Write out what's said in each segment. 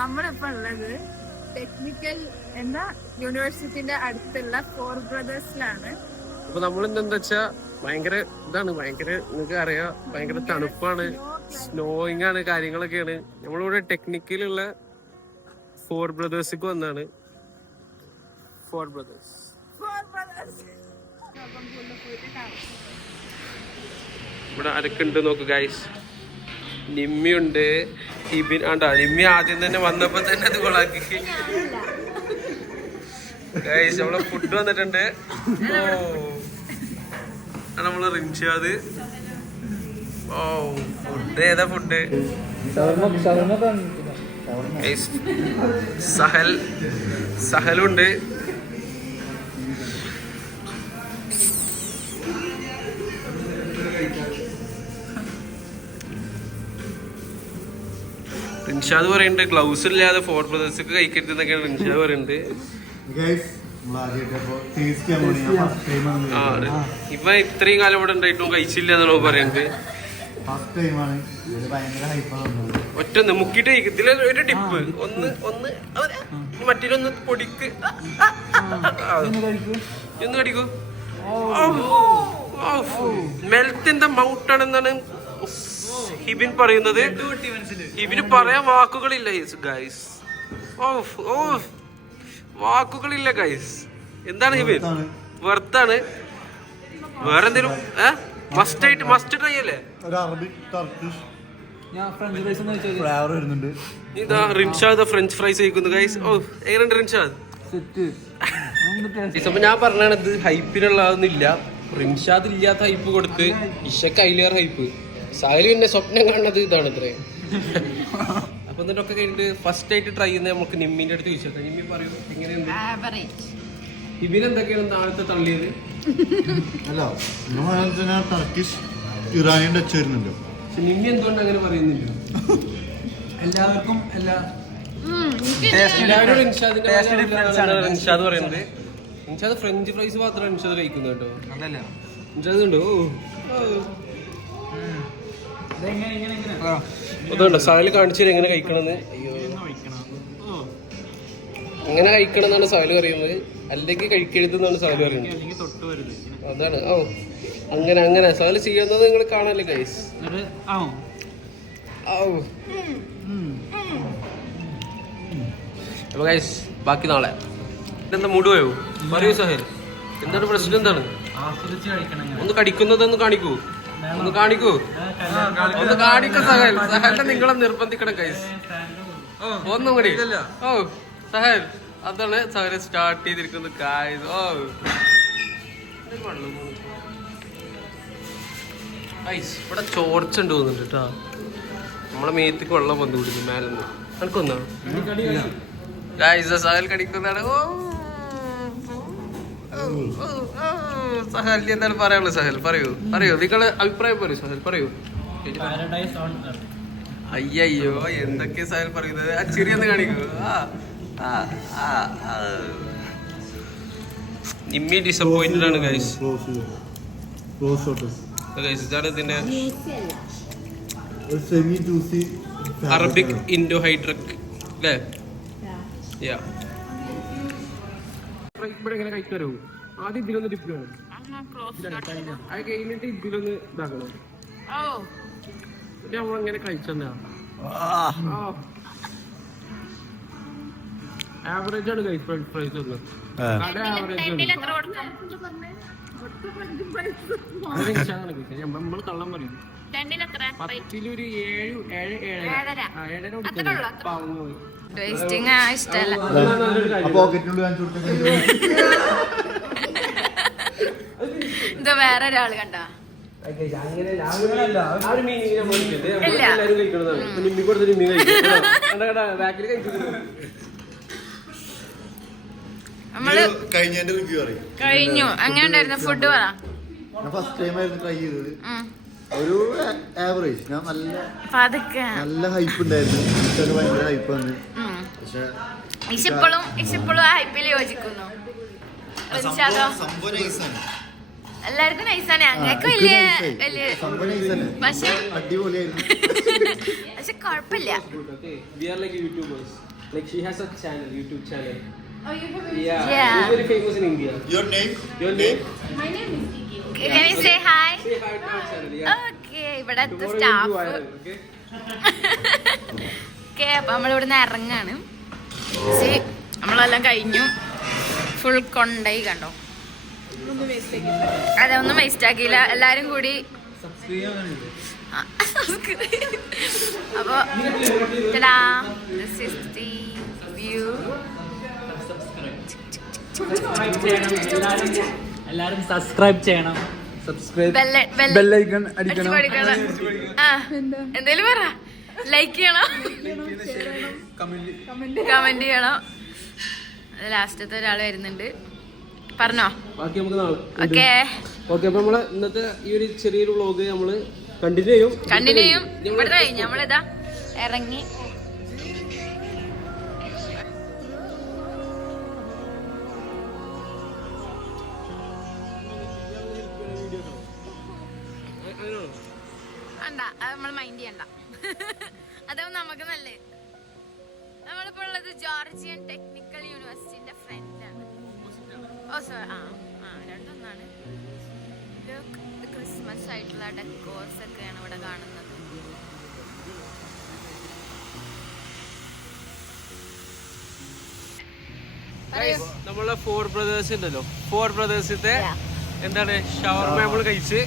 നമ്മളിപ്പോ ഉള്ളത് ടെക്നിക്കൽ എന്ന യൂണിവേഴ്സിറ്റിന്റെ അടുത്തുള്ള ഫോർ ബ്രദേഴ്സിലാണ്. അപ്പൊ നമ്മളിന്നെന്താ വെച്ചാ ഭയങ്കര ഇതാണ്, ഭയങ്കര നിങ്ങൾക്ക് അറിയാം, ഭയങ്കര തണുപ്പാണ്, സ്നോയിങ് ആണ്, കാര്യങ്ങളൊക്കെയാണ്. നമ്മളിവിടെ ടെക്നിക്കലുള്ള ഫോർ ബ്രദേഴ്സിക്ക് വന്നാണ്. ഫോർ ബ്രദേഴ്സ് ഇവിടെ ആരൊക്കെ നോക്ക് ഗൈസ്. നിമ്മിയുണ്ട്, ഹിബിൻ ആണ്ടാ. നിമ്മി ആദ്യം തന്നെ വന്നപ്പോ തന്നെ അത് കൊളാക്കി ഗൈസ്. നമ്മളെ ഫുഡ് വന്നിട്ടുണ്ട്. ഓ നമ്മള് റിൻഷാദ്. ഓ ഫുഡ് ഏതാ ഫുഡ്? സഹലുണ്ട്. റിൻഷാദ് പറയുന്നുണ്ട് ഗ്ലൗസ് ഇല്ലാതെ ഫോർ ബ്രദേഴ്സ് ഒക്കെ കഴിക്കരുത് എന്നൊക്കെയാണ് റിൻഷാദ് പറയുന്നുണ്ട്. ഇവ ഇത്രയും കാലം ഇവിടെ ഉണ്ടായിട്ടും കഴിച്ചില്ല എന്നാണോ പറയുന്നത്. ഒറ്റ മുക്കിട്ട് ഇതിൽ ഒരു ടിപ്പ്, ഒന്ന് മറ്റൊന്ന് പൊടിക്ക് ഒന്ന് കടിക്കൂ. മെൽറ്റ് ഇൻ ദ മൗത്ത് ആണെന്നാണ് ഹിബിൻ പറയുന്നത്. ഹിബിന് പറയാൻ വാക്കുകളില്ല ഗൈസ്. വാക്കുകളില്ല ഗൈസ്. എന്താണ് ഹിബിൻ? വെർത്താണ്. വേറെന്തേലും മസ്റ്റ് ട്രൈ അല്ലേ? ഇതാ റിൻഷാദ് ഫ്രഞ്ച് ഫ്രൈസ് കഴിക്കുന്നു ഗൈസ്. ഓ എങ്ങനെയുണ്ട് റിൻഷാദ്? അപ്പൊ ഞാൻ പറഞ്ഞാണ് ഇത് ഹൈപ്പിനുള്ളതൊന്നുമില്ല. റിൻഷാദ് ഇല്ലാത്ത ഹൈപ്പ് കൊടുത്ത് ഇഷക്ക് അതിലേറെ ഹൈപ്പ്. സാഹലി പിന്നെ സ്വപ്നം കാണുന്നത് ഇതാണ് ഇത്രയും. അപ്പൊ എന്നിട്ടൊക്കെ കഴിഞ്ഞിട്ട് ഫസ്റ്റ് ആയിട്ട് ട്രൈ ചെയ്യുന്നത് നമുക്ക് നിമ്മിന്റെ അടുത്ത് ചോദിച്ചോക്കാം. നിമ്മി പറയൂ എങ്ങനെയുണ്ട്? ഇതിനെന്തൊക്കെയാണ് താഴത്തെ തള്ളിയത്? അല്ല ടർക്കിഷ് ഇറാനിയൻ ടച്ച് വരുന്നുണ്ടോ? പക്ഷെ നിമ്മി എന്തുകൊണ്ട് അങ്ങനെ പറയുന്നില്ല? എല്ലാവർക്കും എല്ലാവരും റിൻഷാദ് പറയുന്നത്. റിൻഷാദ് ഫ്രഞ്ച് ഫ്രൈസ് മാത്രം റിൻഷാദ് കഴിക്കുന്നു കേട്ടോ. റിൻഷാദ് ഉണ്ടോ? അതുകൊണ്ടോ സാഹല് കാണിച്ചത് എങ്ങനെ കഴിക്കണമെന്ന്. അയ്യോ എങ്ങനെ കഴിക്കണം എന്നാണ് സാഹല് പറയുന്നത്, അല്ലെങ്കിൽ കഴിക്കരുതെന്നാണ് സാഹല് പറയുന്നത്. അതാണ്. ഓ അങ്ങനെ സാഹല് ചെയ്യുന്നത് നിങ്ങൾ കാണല്ലേ ഗൈസ്. അപ്പൊ ഗൈസ് ബാക്കി നാളെ. എന്താ മൂഡ് പോയോ? പറയൂ സാഹൽ, എന്താണ് പ്രശ്നം? എന്താണ്? ഒന്ന് കടിക്കുന്നതൊന്ന് കാണിക്കൂ, ഒന്ന് കാണിക്കൂ സഹൽ. സഹലിനെ നിങ്ങളെ നിർബന്ധിക്കണം ഗൈസ്. ഒന്നും കൂടി. ഓ സഹൽ, അതാണ് സഹൽ സ്റ്റാർട്ട് ചെയ്തിരിക്കുന്നത് ഗൈസ്. ഓ ഗൈസ് ഇവിടെ ചോർച്ച ഉണ്ട് തോന്നുന്നുണ്ട് കേട്ടോ. നമ്മളെ മേത്തേക്ക് വെള്ളം വന്നു പിടിക്കും മേലെന്ന്. എനിക്കൊന്നാണ് ഗൈസ് സഹൽ കടിക്കുന്നതാണ്. ഓ സഹൽ എന്താണ് പറയാനുള്ളത്? സഹൽ പറയൂ നിങ്ങളെ അഭിപ്രായം പറയൂ. സഹൽ പറയൂ. അയ്യോ എന്തൊക്കെ സഹൽ പറയുന്നത്? ആ ചെറിയൊന്ന് കാണിക്കൂ. നിമ്മി ഡിസപ്പോയിന്റഡ് ആണ് ഗൈസ്. ഇതാണ് ഇതിന്റെ അറബിക് ഇൻഡോ ഹൈഡ്രക് അല്ലേ? ഇവിടെ എങ്ങനെ കഴിക്കാറോ? ആദ്യം ഇതിലൊന്ന് ഡിപ്പ് ചെയ്യണം. അത് കഴിഞ്ഞിട്ട് ഇതിലൊന്ന് ഇതാക്കണം. പിന്നെ നമ്മളെങ്ങനെ കഴിച്ചെന്നാ ആവറേജ് ആണ് കഴിച്ച് ഫ്രഞ്ച് ഫ്രൈസ് ഒന്ന്. കട ആവറേജ് നമ്മള് കള്ളം പറയും. 10-ലൊരു 7-7.5 പാവുന്നത്. ഇത് വേറെ ഒരാള് കണ്ട നമ്മള് കഴിഞ്ഞു. അങ്ങനെ ഉണ്ടായിരുന്നു ഫുഡ്? പറ. ഫസ്റ്റ് ടൈം ആയിരുന്നു ട്രൈ ചെയ്തത്. ഒരു ആവറേജ്. ഞാൻ നല്ല ഹൈപ്പ് ഉണ്ടായിരുന്നു. ഭയങ്കര ഹൈപ്പ് വന്ന്. പക്ഷെ ഇപ്പോഴും ആ ഹൈപ്പിൽ യോജിക്കുന്നു. എല്ലാവർക്കും നൈസാണ്. ഞങ്ങൾക്ക് വലിയ വലിയ സംഭവം nice തന്നെ. പക്ഷെ അടിപൊളിയായിരുന്നു. പക്ഷെ കുഴപ്പമില്ല. Okay, we are like YouTubers. Like she has a channel, YouTube channel. Yeah. She's very famous in India. Your name? Your name? Can you say hi? Say hi to our channel. Yeah. Okay, ഇവിടത്തെ Tomorrow you'll staff. be viral, okay? Okay, അപ്പൊ നമ്മളിവിടുന്ന് ഇറങ്ങാണ്. നമ്മളെല്ലാം കഴിഞ്ഞു. Full കൊണ്ടായി കണ്ടോ. അതെ, ഒന്നും waste ആക്കിയില്ല. എല്ലാരും കൂടി അപ്പൊ ദിസ് ഈസ് ദി വ്യൂ. എല്ലാരും സബ്സ്ക്രൈബ് ചെയ്യണം. ബെല്ലൈക്കൺ അടിക്കണം. എന്തേലും പറ. ലൈക്ക് ചെയ്യണം, കമന്റ് ചെയ്യണം. ലാസ്റ്റത്തെ ഒരാൾ വരുന്നുണ്ട്, പറഞ്ഞോ. ബാക്കി നമുക്ക് നാളെ. ഓക്കെ ഓക്കെ, അപ്പൊ നമ്മളെ ഇന്നത്തെ ഈ ഒരു ചെറിയൊരു വ്ളോഗ് നമ്മള് കണ്ടിന്യൂ ചെയ്യും. ഇവിടെ കഴിഞ്ഞു. നമ്മളിതാ ഇറങ്ങി. നമ്മൾ മൈൻഡ് ചെയ്യണ്ട. അതാവും നമുക്ക് നല്ലത്. നമ്മളിപ്പോ ഉള്ളത് ജോർജിയൻ ടെക്നിക്കൽ യൂണിവേഴ്സിറ്റിന്റെ ഫ്രണ്ടിലാണ്. ഓ സോറി, രണ്ടൊന്നാണ്. ക്രിസ്മസ് ആയിട്ടുള്ള ഡെക്കോർസ് ഒക്കെയാണ് ഇവിടെ കാണുന്നത്. നമ്മളെ 4 brothers ഉണ്ടല്ലോ, 4 brothersത്തെ എന്താണ് ഷവർമ നമ്മള് കഴിച്ച്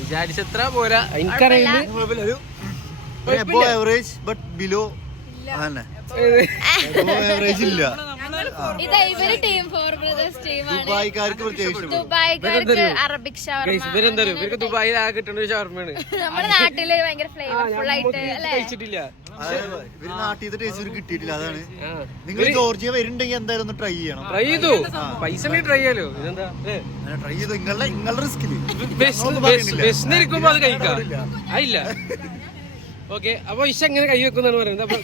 വിചാരിച്ചത്ര പോരാ. എനിക്കറിയില്ല, Above average but below. Above average ഇല്ല. ഇതാ ഇവര് ടീം 4 ബ്രദേഴ്സ് ടീമാണ്. ദുബായിക്കാർക്ക് പ്രത്യേകിച്ച് ദുബായിക്കാർക്ക് അറബിക് ഷവർമ. ഇവരെന്താ ഇവർക്ക് ദുബായിൽ ആകെ കിട്ടുന്ന ഒരു ഷവർമയാണ്. നമ്മുടെ നാട്ടില് ഭയങ്കര ഫ്ലേവർഫുൾ ആയിട്ട് അല്ലേ. കഴിച്ചിട്ടില്ല. ഇവര് നാട്ടിൽ ടേസ്റ്റ് കിട്ടിയിട്ടില്ല. അതാണ് നിങ്ങൾ ജോർജിയ വരുന്നുണ്ടെങ്കിൽ എന്തായാലും ഒന്ന് ട്രൈ ചെയ്യണം. ട്രൈ ചെയ്തു, പൈസ ട്രൈ ചെയ്യാലോ. ഇതെന്താ ട്രൈ ചെയ്തു നിങ്ങളുടെ റിസ്കില് ബസ്സിനിരിക്കുമ്പോ അത് കഴിക്കാം. ആയില്ല. ഓക്കെ, അപ്പൊ ഇഷ എങ്ങനെ കൈ വെക്കുന്നാണ് പറയുന്നത്. അപ്പൊ